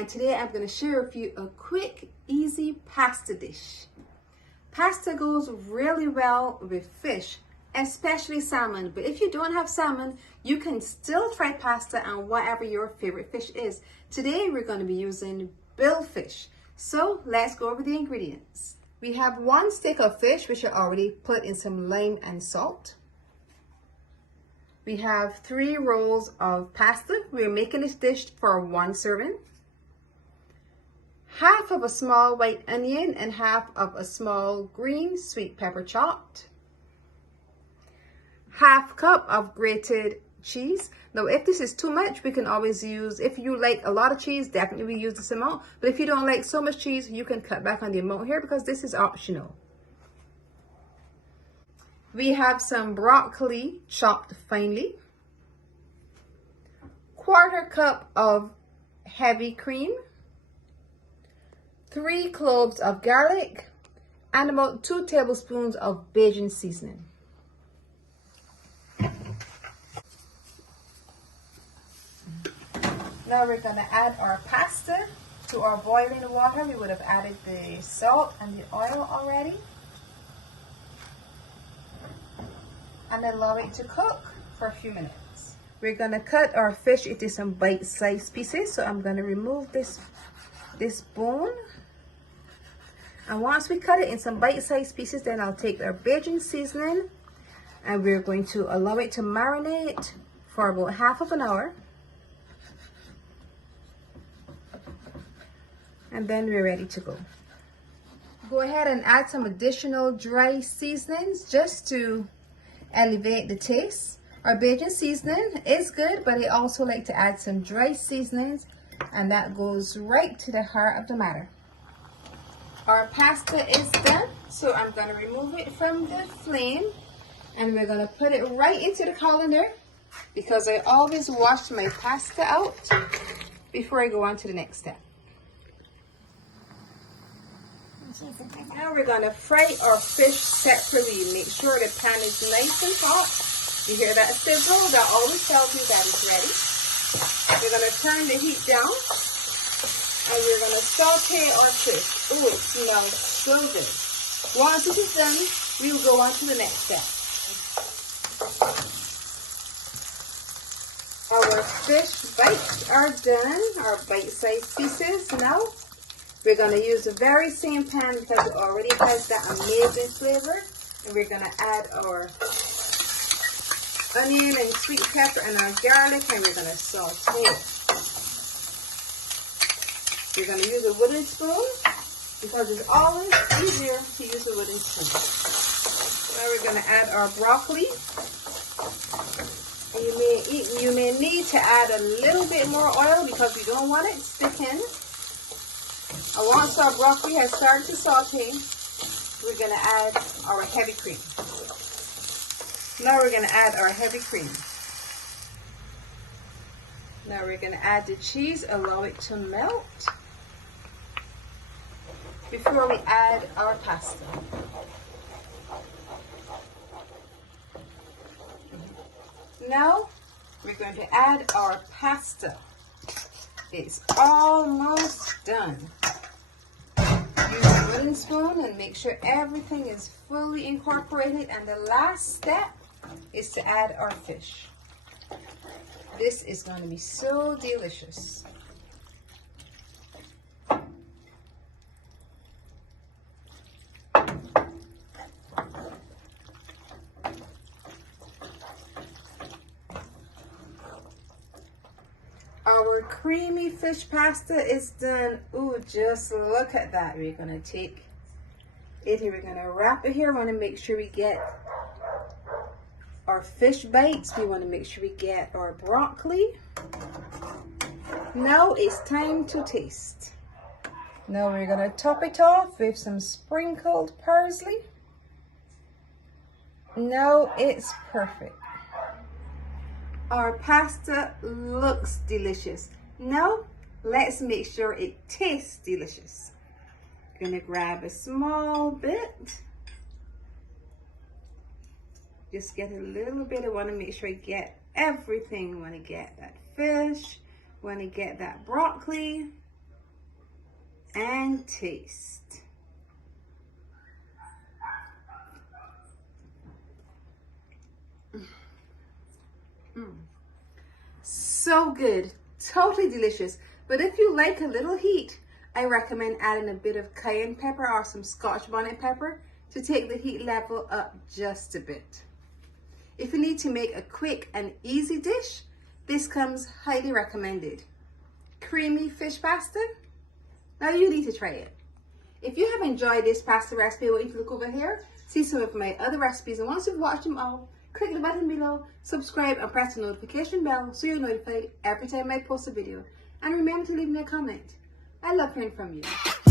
and today I'm going to share with you a quick, easy pasta dish. Pasta goes really well with fish, especially salmon, but if you don't have salmon, you can still try pasta on whatever your favorite fish is. Today we're going to be using billfish, so let's go over the ingredients. We have 1 stick of fish which I already put in some lime and salt. We have 3 rolls of pasta. We're making this dish for 1 serving. Half of a small white onion and half of a small green sweet pepper chopped. Half cup of grated cheese. Now if this is too much, we can always use, if you like a lot of cheese, definitely use this amount. But if you don't like so much cheese, you can cut back on the amount here because this is optional. We have some broccoli chopped finely. 1/4 cup of heavy cream. 3 cloves of garlic. And about 2 tablespoons of Bajan seasoning. Now we're going to add our pasta to our boiling water. We would have added the salt and the oil already. And allow it to cook for a few minutes. We're going to cut our fish into some bite-sized pieces. So I'm going to remove this bone. And once we cut it in some bite-sized pieces, then I'll take our Bajan seasoning and we're going to allow it to marinate for about half of an hour. And then we're ready to go. Go ahead and add some additional dry seasonings just to elevate the taste. Our Bajan seasoning is good, but I also like to add some dry seasonings, and that goes right to the heart of the matter. Our pasta is done, so I'm going to remove it from the flame and we're going to put it right into the colander because I always wash my pasta out before I go on to the next step. Now we're going to fry our fish separately. Make sure the pan is nice and hot. You hear that sizzle? That always tells you that it's ready. We're going to turn the heat down and we're going to saute our fish. Oh, it smells so good. Once this is done, we will go on to the next step. Our fish bites are done, our bite-sized pieces. Now we're going to use the very same pan because it already has that amazing flavor. And we're going to add our onion and sweet pepper and our garlic, and we're going to saute it. We're going to use a wooden spoon because it's always easier to use a wooden spoon. Now we're going to add our broccoli. And you may need to add a little bit more oil because we don't want it sticking. And once our broccoli has started to saute, we're going to add our heavy cream. Now we're going to add our heavy cream. Now we're going to add the cheese, allow it to melt before we add our pasta. Now we're going to add our pasta. It's almost done. Use a wooden spoon and make sure everything is fully incorporated. And the last step is to add our fish. This is going to be so delicious. Our creamy fish pasta is done. Ooh, just look at that. We're going to take it here. We're going to wrap it here. We want to make sure we get our fish bites. We want to make sure we get our broccoli. Now it's time to taste. Now we're going to top it off with some sprinkled parsley. Now it's perfect. Our pasta looks delicious. Now let's make sure it tastes delicious. Gonna grab a small bit. Just get a little bit. I want to make sure I get everything. I want to get that fish. I want to get that broccoli. and taste. So good, totally delicious. But if you like a little heat, I recommend adding a bit of cayenne pepper or some Scotch bonnet pepper to take the heat level up just a bit. If you need to make a quick and easy dish, this comes highly recommended. Creamy fish pasta? Now you need to try it. If you have enjoyed this pasta recipe, I want you to look over here, see some of my other recipes, and once you've watched them all, click the button below, subscribe and press the notification bell so you're notified every time I post a video. And remember to leave me a comment. I love hearing from you.